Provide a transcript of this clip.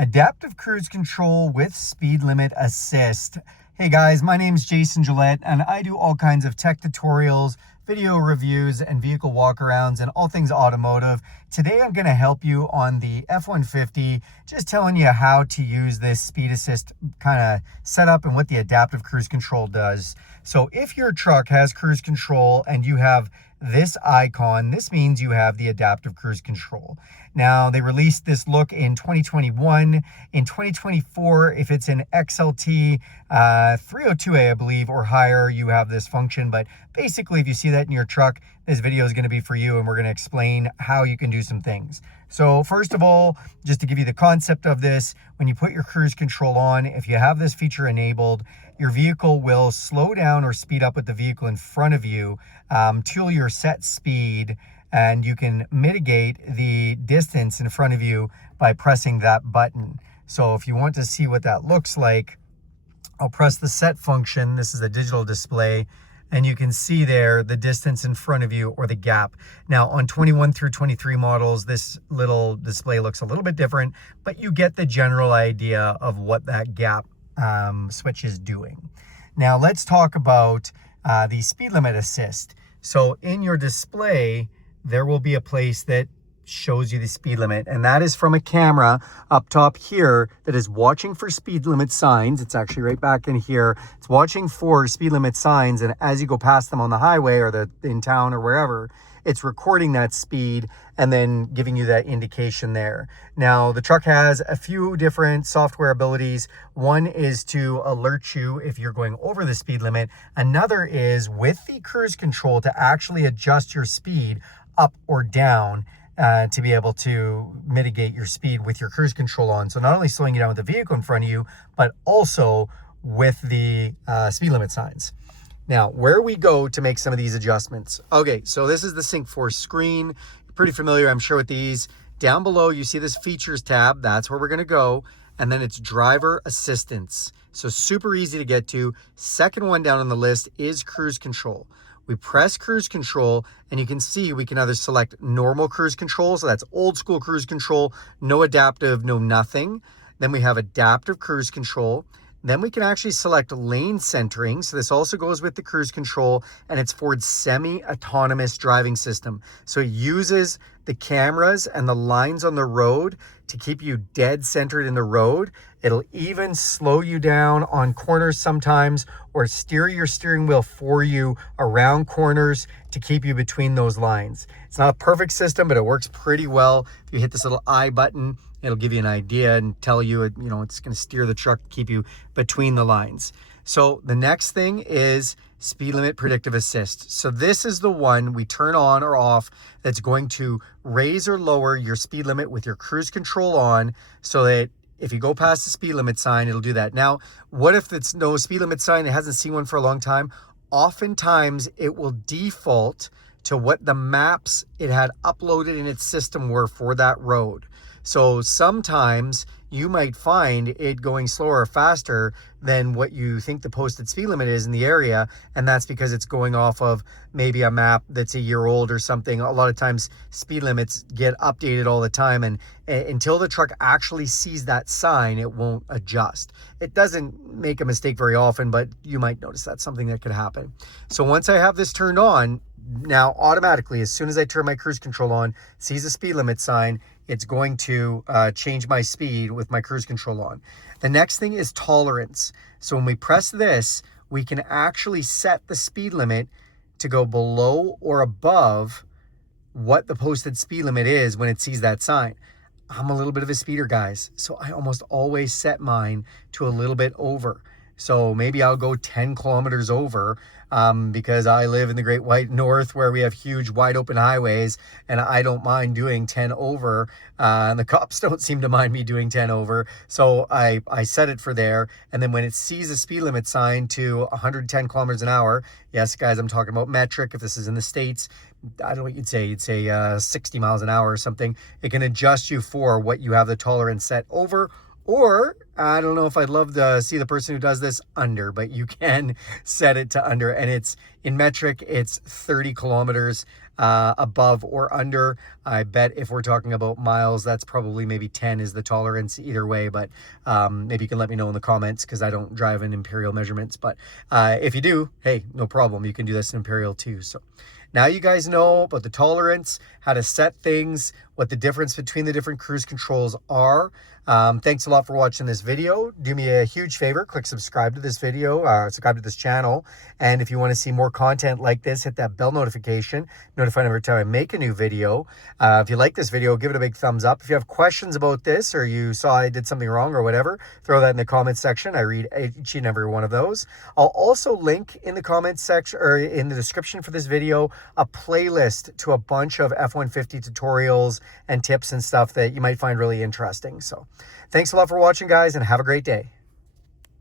Adaptive cruise control with speed limit assist. Hey guys, my name is Jason Gillett and I do all kinds of tech tutorials, video reviews, and vehicle walkarounds and all things automotive. Today I'm going to help you on the F-150, just telling you how to use this speed assist kind of setup and what the adaptive cruise control does. So if your truck has cruise control and you have this icon, this means you have the adaptive cruise control. Now, they released this look in 2021. In 2024, if it's an XLT 302A, I believe, or higher, you have this function. But basically, if you see that in your truck, this video is going to be for you, and we're going to explain how you can do some things. So first of all, just to give you the concept of this, when you put your cruise control on, if you have this feature enabled, your vehicle will slow down or speed up with the vehicle in front of you till your set speed, and you can mitigate the distance in front of you by pressing that button. So if you want to see what that looks like, I'll press the set function. This is a digital display, and you can see there the distance in front of you or the gap. Now on 21 through 23 models, this little display looks a little bit different, but you get the general idea of what that gap switch is doing. Now let's talk about the speed limit assist. So in your display, there will be a place that shows you the speed limit, and that is from a camera up top here that is watching for speed limit signs. It's actually right back in here. It's watching for speed limit signs, and as you go past them on the highway or in town or wherever, it's recording that speed and then giving you that indication there. Now, the truck has a few different software abilities. One is to alert you if you're going over the speed limit. Another is with the cruise control to actually adjust your speed up or down to be able to mitigate your speed with your cruise control on. So not only slowing you down with the vehicle in front of you, but also with the speed limit signs. Now, where we go to make some of these adjustments. Okay, so this is the SYNC4 screen. You're pretty familiar, I'm sure, with these. Down below, you see this features tab. That's where we're gonna go. And then it's driver assistance. So super easy to get to. Second one down on the list is cruise control. We press cruise control and you can see we can either select normal cruise control. So that's old school cruise control, no adaptive, no nothing. Then we have adaptive cruise control. Then we can actually select lane centering. So this also goes with the cruise control, and it's for semi-autonomous driving system. So it uses the cameras and the lines on the road to keep you dead centered in the road. It'll even slow you down on corners sometimes, or steer your steering wheel for you around corners to keep you between those lines. It's not a perfect system, but it works pretty well. If you hit this little I button, it'll give you an idea and tell you, it's going to steer the truck, keep you between the lines. So the next thing is speed limit predictive assist. So this is the one we turn on or off that's going to raise or lower your speed limit with your cruise control on, so that if you go past the speed limit sign, it'll do that. Now, what if it's no speed limit sign? It hasn't seen one for a long time. Oftentimes it will default to what the maps it had uploaded in its system were for that road. So sometimes you might find it going slower or faster than what you think the posted speed limit is in the area. And that's because it's going off of maybe a map that's a year old or something. A lot of times speed limits get updated all the time. And until the truck actually sees that sign, it won't adjust. It doesn't make a mistake very often, but you might notice that's something that could happen. So once I have this turned on, now automatically, as soon as I turn my cruise control on, sees a speed limit sign, it's going to change my speed with my cruise control on. The next thing is tolerance. So when we press this, we can actually set the speed limit to go below or above what the posted speed limit is when it sees that sign. I'm a little bit of a speeder, guys, so I almost always set mine to a little bit over. So maybe I'll go 10 kilometers over because I live in the Great White North, where we have huge wide open highways, and I don't mind doing 10 over. And the cops don't seem to mind me doing 10 over. So I set it for there. And then when it sees a speed limit sign to 110 kilometers an hour, yes, guys, I'm talking about metric. If this is in the States, I don't know what you'd say 60 miles an hour or something. It can adjust you for what you have the tolerance set over. Or I don't know if I'd love to see the person who does this under, but you can set it to under, and it's in metric, it's 30 kilometers above or under. I bet if we're talking about miles, that's probably maybe 10 is the tolerance either way, but maybe you can let me know in the comments because I don't drive in imperial measurements. But if you do, hey, no problem. You can do this in imperial too. So now you guys know about the tolerance, how to set things, what the difference between the different cruise controls are. Thanks a lot for watching this video. Do me a huge favor, click subscribe to this video, subscribe to this channel. And if you want to see more content like this, hit that bell notification, notified every time I make a new video. If you like this video, give it a big thumbs up. If you have questions about this or you saw I did something wrong or whatever, throw that in the comments section. I read each and every one of those. I'll also link in the comments section or in the description for this video, a playlist to a bunch of F-150 tutorials and tips and stuff that you might find really interesting. So thanks a lot for watching, guys, and have a great day.